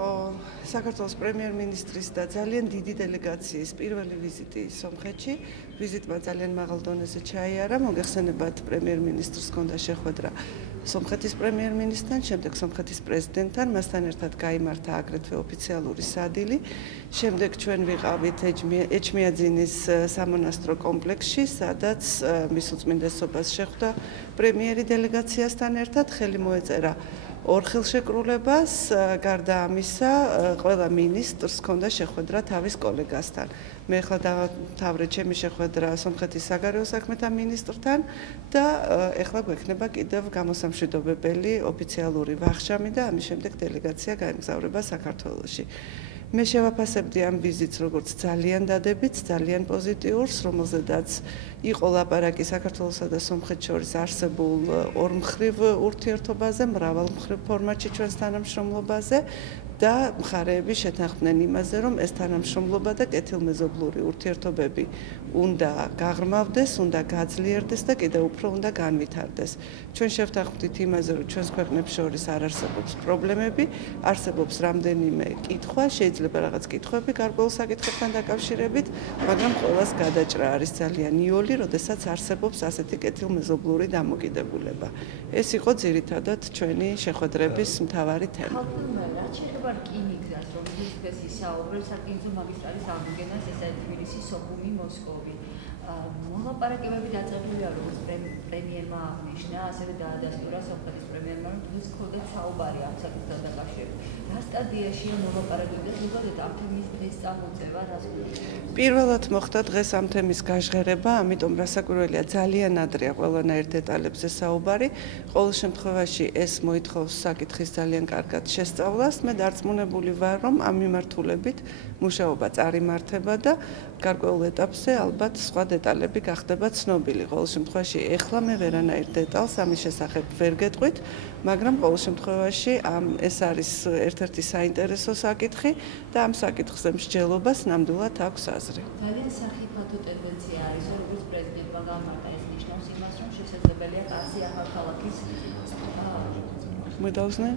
იყო საქართველოს პრემიერ-მინისტრის და ძალიან დიდი დელეგაციის პირველი ვიზიტი სომხეთში. ვიზიტმა ძალიან მაღალ დონეზე ჩაიარა. მოგეხსენებათ, პრემიერ-მინისტრს ჰქონდა შეხვედრა სომხეთის პრემიერ-მინისტრთან, შემდეგ სომხეთის პრეზიდენტთან, მასთან ერთად გაიმართა აგრეთვე ოფიციალური სადილი. შემდეგ ჩვენ ვიყავით ეჩმიაძინის სამონასტრო კომპლექსში, სადაც მის უწმინდესობას შეხვდა პრემიერი დელეგაციასთან ერთად, ხელი მოეწერა ორ ხელშეკრულებას, გარდა ამისა, ყველა მინისტრს ჰქონდა შეხვედრა თავის კოლეგასთან. მე ახლა დავთავრე ჩემი შეხვედრა სომხეთის საგარეო საქმეთა მინისტრთან და ახლა გვექნება კიდევ გამოსამშვიდობებელი ოფიციალური ვახშამი და ამის შემდეგ დელეგაცია გაემგზავრება საქართველოში. მე შევაფასებდი ამ ვიზიტს როგორც ძალიან დადებით, ძალიან პოზიტიურს, რომელზედაც იყო ლაპარაკი საქართველოსა და სომხეთს შორის არსებულ ორმხრივ ურთიერთობაზე, მრავალმხრივ ფორმატში ჩვენს თანამშრომლობაზე და მხარეები შეთანხმდნენ იმაზე, რომ ეს თანამშრომლობა და კეთილმეზობლური ურთიერთობები უნდა გაღრმავდეს, უნდა გაძლიერდეს და კიდევ უფრო უნდა განვითარდეს. ჩვენ შევთანხმდით იმაზე, რომ ჩვენს ქვეყნებს შორის არ არსებობს პრობლემები, არსებობს რამდენიმე კითხვა, შეიძლება რაღაც კითხვები გარკვეულ საკითხებთან დაკავშირებით, მაგრამ ყველას გადაჭრა არის ძალიან იოლი, როდესაც არსებობს ასეთი კეთილმეზობლური დამოკიდებულება. ეს იყო ძირითადად ჩვენი შეხვედრების მთავარი თემა. შეიძლება რკინიგზას, რომელიც დღეს ისაუბრებს საკინძო მაგისტრალის აღდგენას, ესაა თბილისი, სოხუმი, მოსკოვი. მოლაპარაკებები დაწყებულია, როგორც პრემიერმა აღნიშნა, ასევე დაადასტურა სომხეთის პრემიერმა, რომ დღეს გქონდათ საუბარი ამ საკითხთან დაკავშირებით. რა სტადიაშია მოლაპარაკებები და ზოგადად ამ თემის დღეს წამოწევა, რას გვიგვიყვება? პირველად მოხდა დღეს ამ თემის გაჟღერება, ამიტომ რასაკვირველია ძალიან ადრეა ყველანაირ დეტალებზე საუბარი. ყოველ შემთხვევაში ეს მოითხოვს საკითხის ძალიან კარგად შესწავლას. მე დარწმუნებული ვარ, რომ ამ მიმართულებით მუშაობა წარიმართება და გარკვეულ ეტაპზე ალბათ სხვა დეტალები გახდება ცნობილი. ყოველ შემთხვევაში ეხლა მე ვერანაირ დეტალს ამის შესახებ ვერ გეტყვით, მაგრამ ყოველ შემთხვევაში ეს არის ერთ-ერთი საინტერესო საკითხი და ამ საკითხზე მსჯელობას ნამდვილად აქვს აზრი. ძალიან სახიფათო ტენდენცია არის, როგორც პრეზიდენტმა გამართა, ეს ნიშნავს იმას, რომ შესაძლებელია 100 ახალქალაქის მედავზნე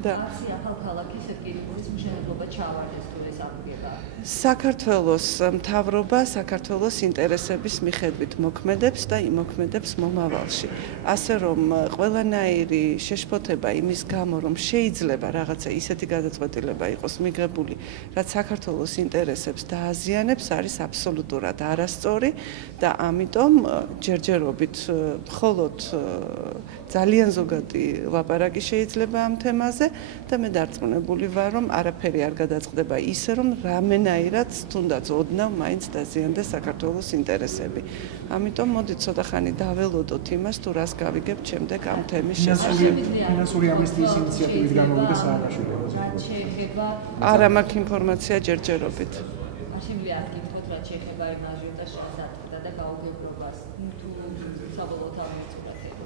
და 100 ახალქალაქის რკინიგზის მშენებლობა ჩავარდეს თუ ეს აღდგება. საქართველოს მთავრობა საქართველოს ინტერესების მიხედვით მოქმედებს და იმოქმედებს მომავალში. ასე რომ ყველანაირი შეშფოთება იმის გამო, რომ შეიძლება რაღაცა ისეთი გადაწყვეტილება იყოს მიღებული, რაც საქართველოს ინტერესებს დააზიანებს, არის აბსოლუტურად არასწორი და ამიტომ ჯერჯერობით მხოლოდ ძალიან ზოგადი ლაპარაკი შეიძლება ამ თემაზე და მე დარწმუნებული ვარ, რომ არაფერი არ გადაწყდება ისე, რომ რამენაირად თუნდაც ოდნავ მაინც დაზიანდეს საქართველოს ინტერესები. ამიტომ მოდით ცოტა ხანი დაველოდოთ იმას, თუ რას გავიგებთ შემდეგ ამ თემის შესახებ. ფინანსური ამნისტიის ინიციატივით გამოვიდა საარჩევნო. რაც შეეხება არ მაქვს ინფორმაცია ჯერჯერობით. შემიძლია აკითხოთ, რაც შეეხება იმ აჟიოტაჟს ატყდა და გაუგებრობას, თუ საბოლოოდ ამოწურათება.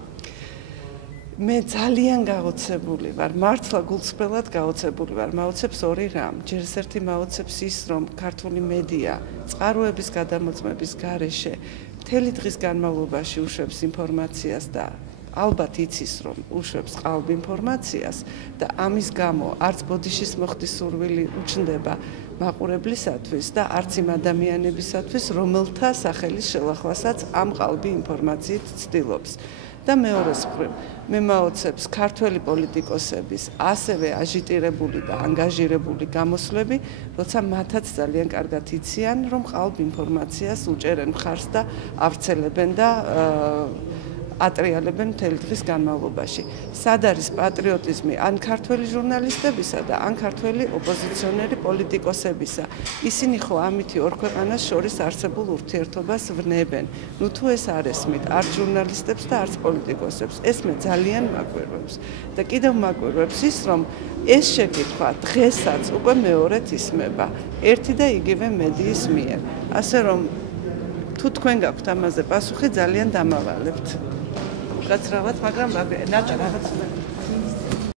მე ძალიან გაოცებული ვარ, მართლა გულწრფელად გაოცებული ვარ. მაოცებს ორი რამ. ჯერ ერთი მაოცებს ის, რომ ქართული მედია წყაროების გადამოწმების გარეშე მთელი დღის განმავლობაში უშვებს ინფორმაციას და ალბათ იცის, რომ უშვებს ყალბ ინფორმაციას და ამის გამო არც ბოდიშის მოხდის სურვილი უჩნდება მაყურებლისათვის და არც იმ ადამიანებისათვის, რომელთა სახელის შელახვასაც ამ ყალბი ინფორმაციით ცდილობს. და მეორეს მხრივ, მე მაოცებს ქართველი პოლიტიკოსების ასევე აჟიტირებული და ანგაჟირებული გამოსვლები, როცა მათაც ძალიან კარგად იციან, რომ ყალბ ინფორმაციას უჭერენ მხარს და ავრცელებენ და ატრიალებენ მთელი დღის განმავლობაში. სად არის პატრიოტიზმი ან ქართველი ჟურნალისტებისა და ან ქართველი ოპოზიციონერი პოლიტიკოსებისა? ისინი ხო ამითი ორ ქვეყანას შორის არსებულ ურთიერთობას ვნებენ. ნუ თუ ეს არ ესმით, არც ჟურნალისტებს და არც პოლიტიკოსებს, ეს მე ძალიან მაკვირვებს. და კიდევ მაკვირვებს ის, რომ ეს შეკითხვა დღესაც უკვე მეორედ ისმება ერთი და იგივე მედიის მიერ. ასე რომ თუ თქვენ გაქვთ ამაზე პასუხი, ძალიან დამავალებთ. გაცრავად, მაგრამ ნაჭ რაღაც